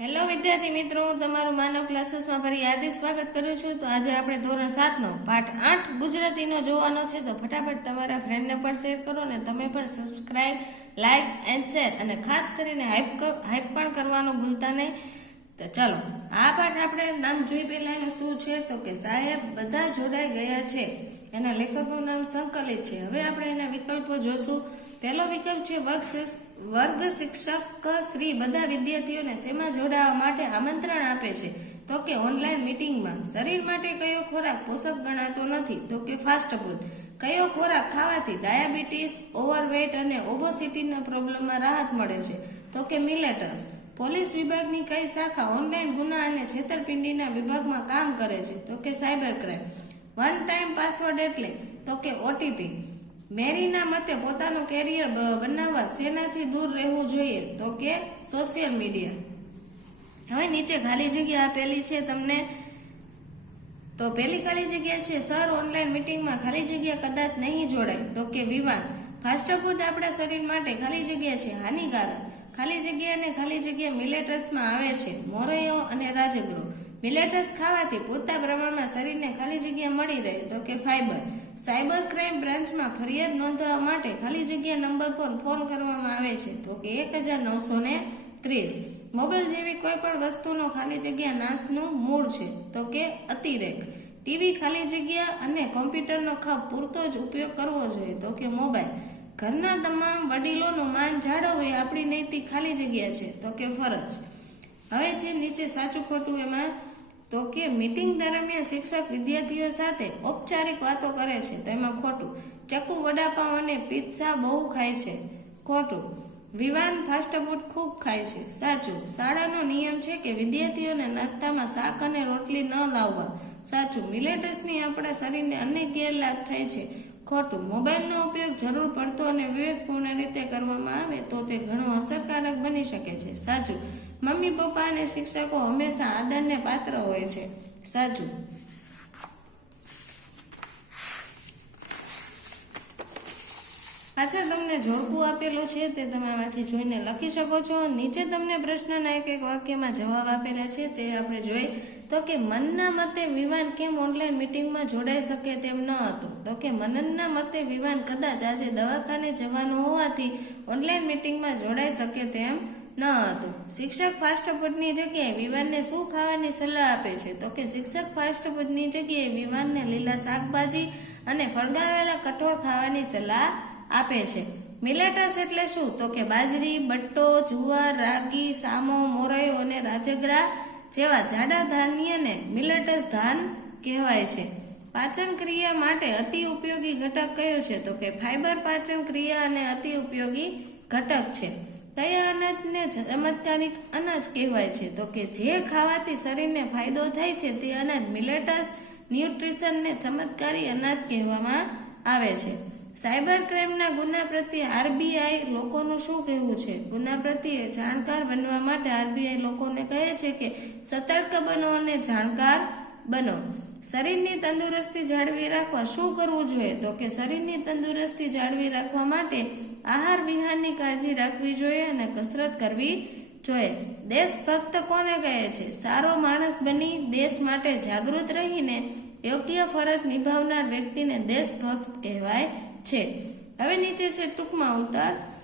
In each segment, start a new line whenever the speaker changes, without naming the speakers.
Hello વિદ્યાર્થી મિત્રો. તમારું માનવ ક્લાસીસમાં ફરી હાર્દિક સ્વાગત કરું છું. તો આજે આપણે ધોરણ સાતનો પાઠ આઠ ગુજરાતીનો જોવાનો છે. તો ફટાફટ તમારા ફ્રેન્ડને પણ શેર કરો ને તમે પણ સબસ્ક્રાઇબ લાઇક એન્ડ શેર અને ખાસ કરીને હાઇપ હાઇપ પણ કરવાનું ભૂલતા નહીં. તો ચાલો, આ પાઠ આપણે નામ જોઈ પહેલા એનું શું છે? તો કે સાહેબ બધા જોડાઈ ગયા છે. એના લેખકનું નામ સંકલિત છે. હવે આપણે એના વિકલ્પો જોશું. પહેલો વિકલ્પ છે વર્ગ શિક્ષક શ્રી બધા વિદ્યાર્થીઓને શેમાં જોડાવા માટે આમંત્રણ આપે છે? તો કે ઓનલાઈન મીટિંગમાં. શરીર માટે કયો ખોરાક પોષક ગણાતો નથી? તો કે ફાસ્ટ ફૂડ. કયો ખોરાક ખાવાથી ડાયાબિટીસ, ઓવરવેટ અને ઓબોસિટીના પ્રોબ્લેમમાં રાહત મળે છે? તો કે મિલેટસ. પોલીસ વિભાગની કઈ શાખા ઓનલાઈન ગુના અને છેતરપિંડીના વિભાગમાં કામ કરે છે? તો કે cyber crime one time password એટલે તો કે ઓટીપી. મેરીના મતે પોતાનું કેરિયર બનાવવા શેનાથી દૂર રહેવું જોઈએ. તો કે સોશિયલ મીડિયા હવે નીચે ખાલી જગ્યા આપેલી છે તમને. તો પહેલી ખાલી જગ્યા છે સર ઓનલાઈન મીટિંગમાં ખાલી જગ્યા કદાચ નહીં જોડાય. તો કે વિમાન ફાસ્ટ ફૂડ આપણા શરીર માટે ખાલી જગ્યા છે, હાનિકારક. ખાલી જગ્યા અને ખાલી જગ્યા મિલેટસમાં આવે છે, મોરૈયો અને રાજગૃહ. મિલેટસ ખાવાથી પૂરતા પ્રમાણમાં શરીરને ખાલી જગ્યા મળી રહે તો કે ફાઇબર સાયબર ક્રાઇમ બ્રાન્ચમાં ફરિયાદ નોંધવા માટે ખાલી જગ્યા નંબર પર ફોન કરવામાં આવે છે તો કે એક હજાર નવસો ને ત્રીસ. મોબાઈલ જેવી કોઈ પણ વસ્તુનો ખાલી જગ્યા નાશનું મૂળ છે તો કે અતિરેક. ટીવી ખાલી જગ્યા અને કોમ્પ્યુટરનો ખપ પૂરતો જ ઉપયોગ કરવો જોઈએ તો કે મોબાઈલ. ઘરના તમામ વડીલોનું માન જાળવવું એ આપણી નૈતિક ખાલી જગ્યા છે તો કે ફરજ. હવે છે નીચે સાચું ખોટું એમાં તો કે મીટિંગ દરમિયાન શિક્ષક વિદ્યાર્થીઓ સાથે ઔપચારિક વાતો કરે છે તો એમાં ખોટું. ચક્કુ વડાપાઉં અને પિઝા બહુ ખાય છે. ખોટું. વિવાન ફાસ્ટ ફૂડ ખૂબ ખાય છે. સાચું. શાળાનો નિયમ છે કે વિદ્યાર્થીઓને નાસ્તામાં શાક અને રોટલી ન લાવવા. સાચું. મિલેટસની આપણા શરીરને અનેક ગેરલાભ થાય છે. ખોટું. મોબાઈલનો ઉપયોગ જરૂર પડતો અને વિવેકપૂર્ણ રીતે કરવામાં આવે તો તે ઘણો અસરકારક બની શકે છે. સાચું. મમ્મી, પપ્પા અને શિક્ષકો હંમેશા આદરને પાત્ર હોય છે. સાચું. પાછળ તમને જોડકું આપેલું છે, તે તમે આમાંથી જોઈને લખી શકો છો. નીચે તમને પ્રશ્નના એક એક વાક્યમાં જવાબ આપેલા છે, તે આપણે જોઈ. તો કે મનના મતે વિવાન કેમ ઓનલાઈન મીટિંગમાં જોડાઈ શકે તેમ ન હતું. તો કે મનનના મતે વિવાન કદાચ આજે દવાખાને જવાનું હોવાથી ઓનલાઈન મીટિંગમાં જોડાઈ શકે તેમ ન હતું. શિક્ષક ફાસ્ટ ફૂડની જગ્યાએ વિવાનને શું ખાવાની સલાહ આપે છે? તો કે શિક્ષક ફાસ્ટ ફૂડની જગ્યાએ વિવાનને લીલા શાકભાજી અને ફળગાવેલા કઠોળ ખાવાની સલાહ આપે છે. મિલેટસ એટલે શું? તો કે બાજરી, બટ્ટો, જુવાર, રાગી, સામો, મોરૈયો અને રાજગરા જેવા જાડા ધાન્યને મિલેટસ ધાન કહેવાય છે. પાચન ક્રિયા માટે અતિ ઉપયોગી ઘટક કયો છે? તો કે ફાઈબર પાચન ક્રિયા અને અતિ ઉપયોગી ઘટક છે. કયા અનાજને ચમત્કારિક અનાજ કહેવાય છે. તો કે જે ખાવાથી શરીરને ફાયદો થાય છે તે અનાજ મિલેટસ ન્યુટ્રિશનને ચમત્કારી અનાજ કહેવામાં આવે છે. સાયબર ક્રાઇમના ગુના પ્રત્યે આરબીઆઈ લોકોનું શું કહેવું છે? ગુના પ્રત્યે જાણકાર બનવા માટે આરબીઆઈ લોકોને કહે છે કે, સતર્ક બનો અને જાણકાર બનો. શરીરની તંદુરસ્તી જાળવી રાખવા શું કરવું જોઈએ? તો કે શરીરની તંદુરસ્તી જાળવી રાખવા માટે આહાર વિહારની કાળજી રાખવી જોઈએ અને કસરત કરવી જોઈએ. દેશભક્ત કોને કહે છે? સારો માણસ બની દેશ માટે જાગૃત રહીને યોગ્ય ફરજ નિભાવનાર વ્યક્તિને દેશભક્ત કહેવાય છે. હવે નીચે છે ટૂંકમાં ઉત્તર.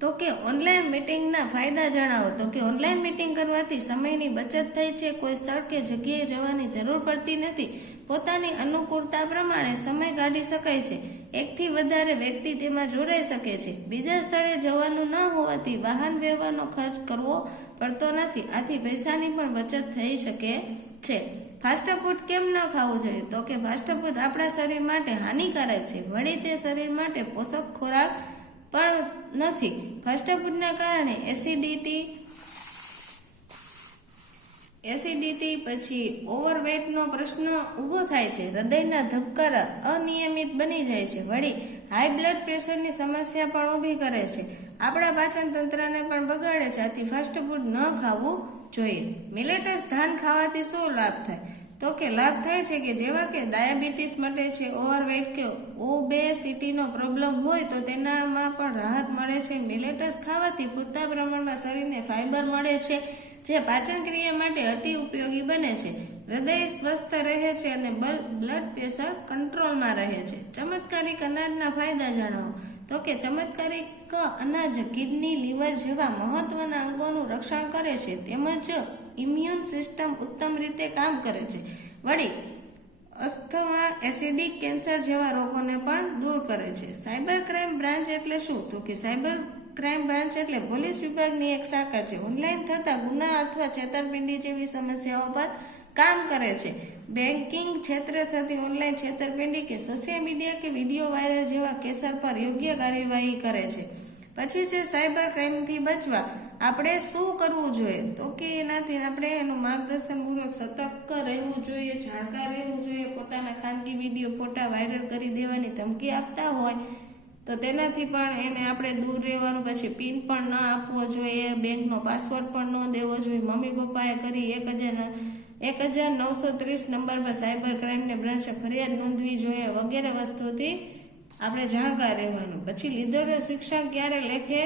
તો કે ઓનલાઈન મિટિંગના ફાયદા જણાવો. તો કે ઓનલાઈન મિટિંગ કરવાથી સમયની બચત થઈ છે. કોઈ સ્થળ કે જગ્યાએ જવાની જરૂર પડતી નથી. પોતાની અનુકૂળતા પ્રમાણે સમય કાઢી શકાય છે. એકથી વધારે વ્યક્તિ તેમાં જોડાઈ શકે છે. બીજા સ્થળે જવાનું ન હોવાથી વાહન વ્યવહારનો ખર્ચ કરવો પડતો નથી. આથી પૈસાની પણ બચત થઈ શકે છે. ફાસ્ટ ફૂડ કેમ ન ખાવું જોઈએ? તો કે ફાસ્ટ ફૂડ આપણા શરીર માટે હાનિકારક છે. વળી તે શરીર માટે પોષક ખોરાક પણ નથી. ફાસ્ટ ફૂડના કારણે એસિડિટી એસિડિટી પછી ઓવરવેટનો પ્રશ્ન ઊભો થાય છે. હૃદયના ધબકારા અનિયમિત બની જાય છે. વળી હાઈ બ્લડ પ્રેશરની સમસ્યા પણ ઊભી કરે છે. આપણા પાચન તંત્રને પણ બગાડે છે. આથી ફાસ્ટ ફૂડ ન ખાવું જોઈએ. મિલેટસ ધાન ખાવાથી શું લાભ થાય? તો કે લાભ થાય છે કે જેવા કે ડાયાબિટીસ માટે છે, ઓવરવેટ કે ઓબેસિટીનો પ્રોબ્લેમ હોય તો તેનામાં પણ રાહત મળે છે. મિલેટસ ખાવાથી પૂરતા પ્રમાણમાં શરીરને ફાઇબર મળે છે, જે પાચન ક્રિયા માટે અતિ ઉપયોગી બને છે. હૃદય સ્વસ્થ રહે છે અને બ્લડ પ્રેશર કંટ્રોલમાં રહે છે. ચમત્કારિક અનાજના ફાયદા જણાવો. તો કે ચમત્કારિક અનાજ કિડની લીવર જેવા મહત્વના અંગોનું રક્ષણ કરે છે. તેમજ ઇમ્યુન સિસ્ટમ ઉત્તમ રીતે કામ કરે છે. વળી, અસ્થમા એસિડિક કેન્સર જેવા રોગોને પણ દૂર કરે છે. સાયબર ક્રાઇમ બ્રાન્ચ એટલે શું? તો કે સાયબર ક્રાઇમ બ્રાન્ચ એટલે પોલીસ વિભાગની એક શાખા છે. ઓનલાઈન થતા ગુના અથવા છેતરપિંડી જેવી સમસ્યાઓ પર કામ કરે છે. બેન્કિંગ ક્ષેત્રે થતી ઓનલાઈન છેતરપિંડી કે સોશિયલ મીડિયા કે વીડિયો વાયરલ જેવા કેસર પર યોગ્ય કાર્યવાહી કરે છે. પછી છે સાયબર ક્રાઇમથી બચવા. આપણે શું કરવું જોઈએ? તો કે એનાથી આપણે એનું માર્ગદર્શન પૂર્વક સતર્ક રહેવું જોઈએ, જાણકાર રહેવું જોઈએ, પોતાના ખાનગી વીડિયો, ફોટા વાયરલ કરી દેવાની ધમકી આપતા હોય તો તેનાથી પણ એને આપણે દૂર રહેવાનું, પછી પિન પણ ન આપવો જોઈએ, બેંકનો પાસવર્ડ પણ ન દેવો જોઈએ. મમ્મી પપ્પાએ કરી એક હજાર એક હજાર નવસો ત્રીસ નંબર પર સાયબર ક્રાઇમને બ્રાન્ચે ફરિયાદ નોંધવી જોઈએ વગેરે વસ્તુથી આપણે જાણકાર રહેવાનું. પછી લીધેલું શિક્ષણ ક્યારે લેખે?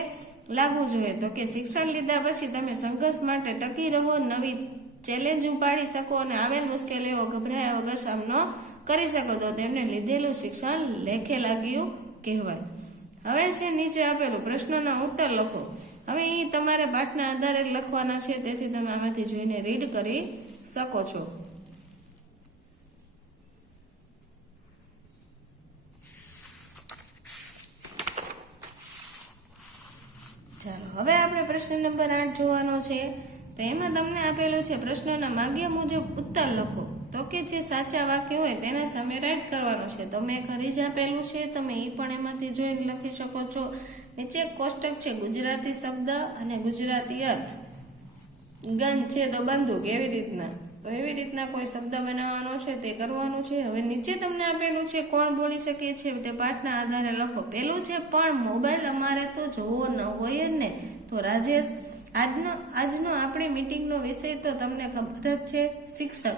લાગવું જોઈએ. તો કે શિક્ષણ લીધા પછી તમે સંઘર્ષ માટે ટકી રહો, નવી ચેલેન્જ ઉપાડી શકો અને આવેલ મુશ્કેલીઓ ગભરાયા વગર સામનો કરી શકો. તો તેમને લીધેલું શિક્ષણ લેખે લાગ્યું કહેવાય. હવે છે, નીચે આપેલું પ્રશ્નોના ઉત્તર લખો. હવે એ તમારે પાઠના આધારે લખવાના છે, તેથી તમે આમાંથી જોઈને રીડ કરી શકો છો. ચાલો, હવે આપણે પ્રશ્ન નંબર આઠ જોવાનો છે. તો એમાં તમને આપેલું છે, પ્રશ્નના માગ્યા મુજબ ઉત્તર લખો. તો કે જે સાચા વાક્ય હોય તેના સામે રાઈટ કરવાનો છે. તમે ખરી જ આપેલું છે, તમે એ પણ એમાંથી જોઈને લખી શકો છો. નીચે કોષ્ટક છે, ગુજરાતી શબ્દ અને ગુજરાતી અર્થ. ગન છે તો બંધુક એવી રીતના. તો એવી રીતના કોઈ શબ્દ બનાવવાનો છે, તે કરવાનું છે. હવે નીચે તમને આપેલું છે, કોણ બોલી શકે છે, તે પાઠના આધારે લખો. પેલું છે, પણ મોબાઈલ અમારે તો જોવો ન હોય જ ને. તો રાજેશ, આજનો આજનો આપણી મીટિંગનો વિષય તો તમને ખબર જ છે, શિક્ષક.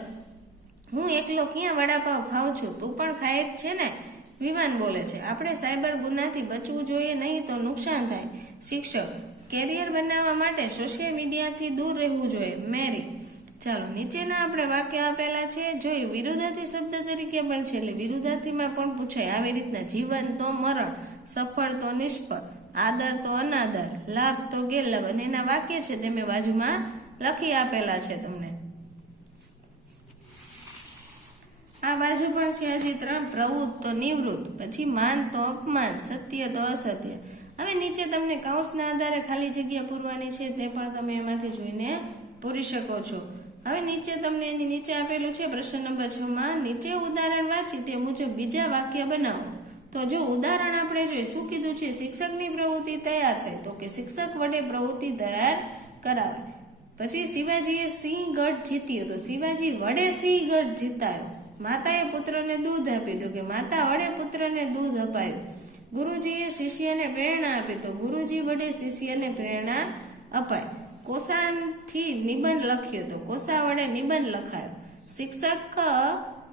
હું એકલો ક્યાં વડાપાવ ખાઉં છું? તું પણ ખાય જ છે ને? વિમાન બોલે છે. આપણે સાયબર ગુનાથી બચવું જોઈએ, નહીં તો નુકસાન થાય. શિક્ષક, કેરિયર બનાવવા માટે સોશિયલ મીડિયાથી દૂર રહેવું જોઈએ. મેરી ચાલો, નીચેના આપણે વાક્ય આપેલા છે જોયું વિરુદ્ધાર્થી શબ્દ તરીકે પણ છે, એટલે વિરુદ્ધાર્થીમાં પણ પૂછાય, આવી રીતના, જીવન તો મરણ, સફળ તો નિષ્ફળ, આદર તો અનાદર, લાભ તો ગેરલાભ, અને એના વાક્ય છે તે મેં બાજુમાં લખી આપેલા છે તમને. આ બાજુ પણ છે હજી ત્રણ, પ્રવૃત્ત તો નિવૃત્ત, પછી માન તો અપમાન, સત્ય તો અસત્ય. હવે નીચે તમને કૌંસના આધારે ખાલી જગ્યા પૂરવાની છે તે પણ તમે એમાંથી જોઈને પૂરી શકો છો. હવે નીચે તમને એની નીચે આપેલું છે પ્રશ્ન નંબર છ માં, નીચે ઉદાહરણ વાંચી તે મુજબ બીજા વાક્ય બનાવો. તો જો ઉદાહરણ આપણે જોઈએ, શું કીધું છે? શિક્ષકની પ્રવૃત્તિ તૈયાર થાય. તો કે શિક્ષક વડે પ્રવૃત્તિ તૈયાર કરાવે. પછી શિવાજીએ સિંહ ગઢ જીત્યો તો શિવાજી વડે સિંહ ગઢ જીતાયો. માતાએ પુત્રને દૂધ આપ્યું તો કે માતા વડે પુત્રને દૂધ અપાયું. ગુરુજીએ શિષ્યને પ્રેરણા આપી તો ગુરુજી વડે શિષ્યને પ્રેરણા અપાય કોસાથી નિબંધ લખ્યો તો કોસા વડે નિબંધ લખાયો? શિક્ષક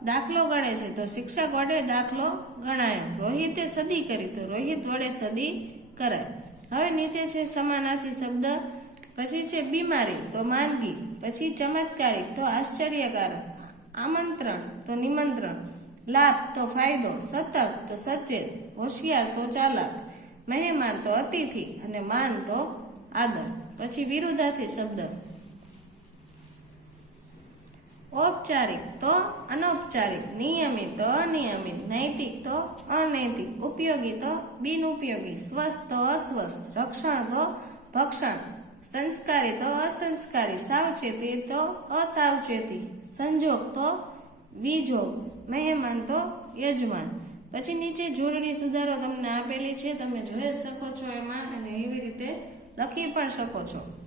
દાખલો ગણે છે તો શિક્ષક વડે દાખલો ગણાયો. રોહિતે સદી કરી તો રોહિત વડે સદી કરાય હવે નીચે છે સમાનાર્થી શબ્દ. પછી છે બીમારી તો માંદગી. પછી ચમત્કારિક તો આશ્ચર્યકારક. આમંત્રણ તો નિમંત્રણ. લાભ તો ફાયદો. સતર્ક તો સચેત. હોશિયાર તો ચાલાક. મહેમાન તો અતિથિ અને માન તો આદર પછી વિરુદ્ધાર્થી શબ્દ. ઔપચારિક તો અનૌપચારિક, નિયમિત તો અનિયમિત, નૈતિક તો અનૈતિક, ઉપયોગી તો બિનઉપયોગી, સ્વસ્થ તો અસ્વસ્થ, રક્ષણ તો ભક્ષણ, સંસ્કારી તો અસંસ્કારી, સાવચેતી તો અસાવચેતી, સંજોગ તો વિજોગ, મહેમાન તો યજમાન. પછી નીચે જોડણી સુધારો તમને આપેલી છે, તમે જોઈ શકો છો એમાં અને એવી રીતે લખી પણ શકો છો.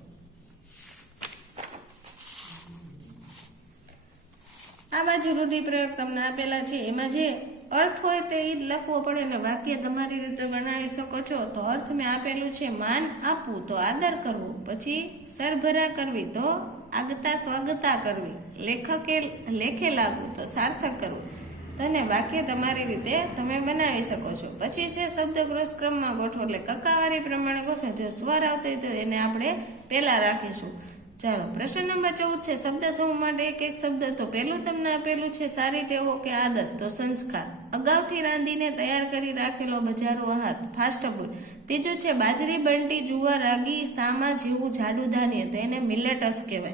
આવા જરૂરી રૂઢિપ્રયોગ તમને આપેલા છે. એમાં જે અર્થ હોય તે એ જ લખવો પડે અને વાક્ય તમારી રીતે બનાવી શકો છો. તો અર્થ મેં આપેલું છે, માન આપવું, તો આદર કરવો, પછી સરભરા કરવી, તો આગતા સ્વાગતા કરવી, લેખકે લેખે લાગવું, તો સાર્થક કરવું. તને વાક્ય તમારી રીતે તમે બનાવી શકો છો. પછી છે શબ્દ ક્રોસ ક્રમમાં ગોઠવો એટલે કકાવારી પ્રમાણે ગોઠવો. જે સ્વર આવતો તો એને આપણે પહેલા રાખીશું. ચાલો, પ્રશ્ન નંબર ચૌદ છે, શબ્દ સમૂહ માટે એક એક શબ્દ તો પહેલું તમને આપેલું છે, સારી ટેવો કે આદત, તો સંસ્કાર. અગાઉથી રાંધીને તૈયાર કરી રાખેલો બજારો આહાર ફાસ્ટ ફૂડ ત્રીજું છે, બાજરી, બંટી, જુવાર, રાગી, સામા જેવું જાડુ ધાન્ય, તો એને મિલેટસ કહેવાય.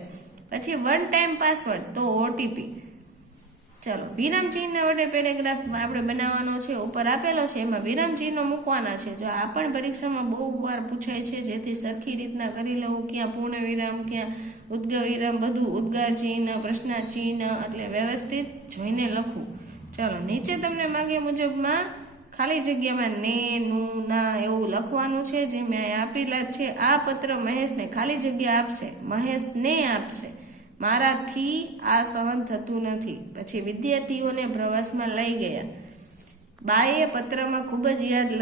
પછી વન ટાઈમ પાસવર્ડ તો ઓટીપી ચાલો વિરામ ચિહ્ન વડે પેરેગ્રાફ આપણે બનાવવાનો છે, ઉપર આપેલો છે, એમાં વિરામ ચિહ્નો મૂકવાના છે. જો આ પણ પરીક્ષામાં બહુ વાર પૂછાય છે, જેથી સરખી રીતના કરી લેવું ક્યાં પૂર્ણ વિરામ, ક્યાં ઉદ્ગ વિરામ, બધું ઉદ્ગાર ચિહ્ન, પ્રશ્નાર્થ ચિહ્ન, એટલે વ્યવસ્થિત જોઈને લખવું ચાલો, નીચે તમને માગ્યા મુજબમાં ખાલી જગ્યામાં ને, નું, ના એવું લખવાનું છે, જે મેં આપેલા છે. આ પત્ર મહેશને ખાલી જગ્યા આપશે, મહેશને આપશે. મારાથી આ સહન થતું નથી. પછી વિદ્યાર્થીઓને પ્રવાસમાં લઈ ગયા. બાએ પત્રમાં ખૂબ જ યાદ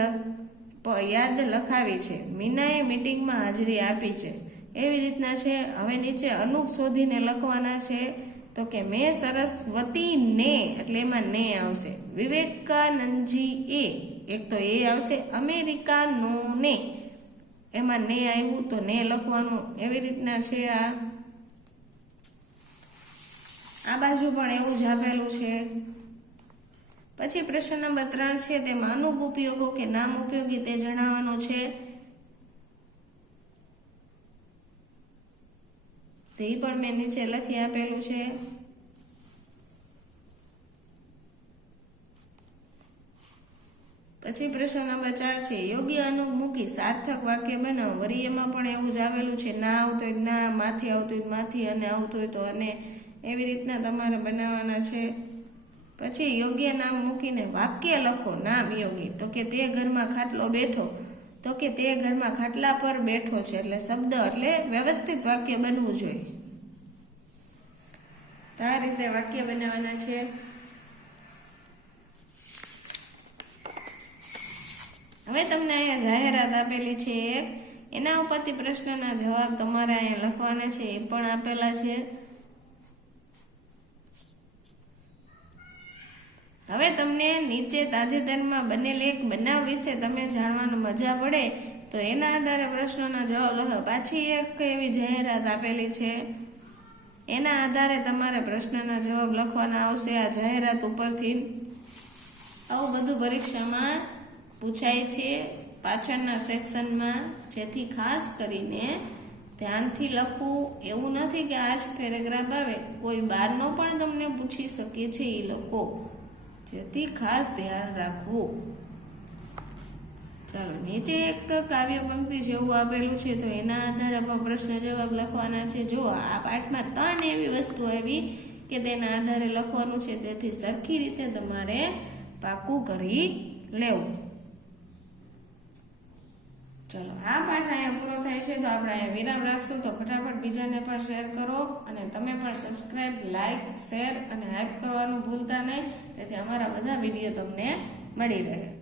યાદ લખાવી છે. મીનાએ મીટિંગમાં હાજરી આપી છે. એવી રીતના છે, હવે નીચે અનુક શોધીને લખવાના છે, તો કે મેં સરસ્વતી ને એટલે એમાં ને આવશે. વિવેકાનંદજી એ એક તો એ આવશે અમેરિકાનો ને એમાં ને આવ્યું તો ને લખવાનું. એવી રીતના છે આ. આ બાજુ પણ એવું જ આપેલું છે. પછી પ્રશ્ન નંબર ત્રણ છે, તેમાં અનુપ ઉપયોગો કે નામ ઉપયોગી તે જણાવવાનું છે. તે પણ મેં નીચે લખી આપેલું છે. પછી પ્રશ્ન નંબર ચાર છે યોગ્ય અનુપ મૂકી સાર્થક વાક્ય બનાવો. વરીયમાં પણ એવું જ આવેલું છે, ના આવતું હોય ના, માથી આવતું હોય માથી, અને આવતું હોય તો અને એવી રીતના તમારે બનાવવાના છે. પછી યોગ્ય નામ મૂકીને વાક્ય લખો, નામ યોગી તો કે તે ઘરમાં ખાટલો બેઠો, તો કે તે ઘરમાં ખાટલા પર બેઠો છે. એટલે શબ્દ એટલે વ્યવસ્થિત વાક્ય બનવું જોઈએ. આ રીતે વાક્ય બનાવવાના છે. હવે તમને અહીંયા જાહેરાત આપેલી છે. એના ઉપરથી પ્રશ્નના જવાબ તમારે અહીંયા લખવાના છે. એ પણ આપેલા છે. હવે તમને નીચે તાજેતરમાં બનેલ એક બનાવ વિશે તમે જાણવાનું મજા પડે, તો એના આધારે પ્રશ્નોના જવાબ લખો. પાછી એક એવી જાહેરાત આપેલી છે. એના આધારે તમારે પ્રશ્નના જવાબ લખવાના આવશે આ જાહેરાત ઉપરથી. આવું બધું પરીક્ષામાં પૂછાય છે પાછળના સેક્શનમાં, જેથી ખાસ કરીને ધ્યાનથી લખવું એવું નથી કે આ જ પેરેગ્રાફ આવે. કોઈ બહારનો પણ તમને પૂછી શકે છે એ લખો જેથી ખાસ ધ્યાન રાખવું. ચાલો, નીચે એક કાવ્ય પંક્તિ જેવું આપેલું છે, તો એના આધારે પણ પ્રશ્ન જવાબ લખવાના છે. જો આ પાઠમાં ત્રણ એવી વસ્તુ આવી કે તેના આધારે લખવાનું છે, તેથી સરખી રીતે તમારે પાકું કરી લેવું. ચલો, આ પાઠ અહીંયા પૂરો થાય છે, તો આપણે અહીંયા વિરામ રાખશું. તો ફટાફટ બીજાને પણ શેર કરો અને તમે પણ સબસ્ક્રાઇબ લાઇક શેર અને હાઇપ કરવાનું ભૂલતા નહીં. તેથી અમારા બધા વીડિયો તમને મળી રહે.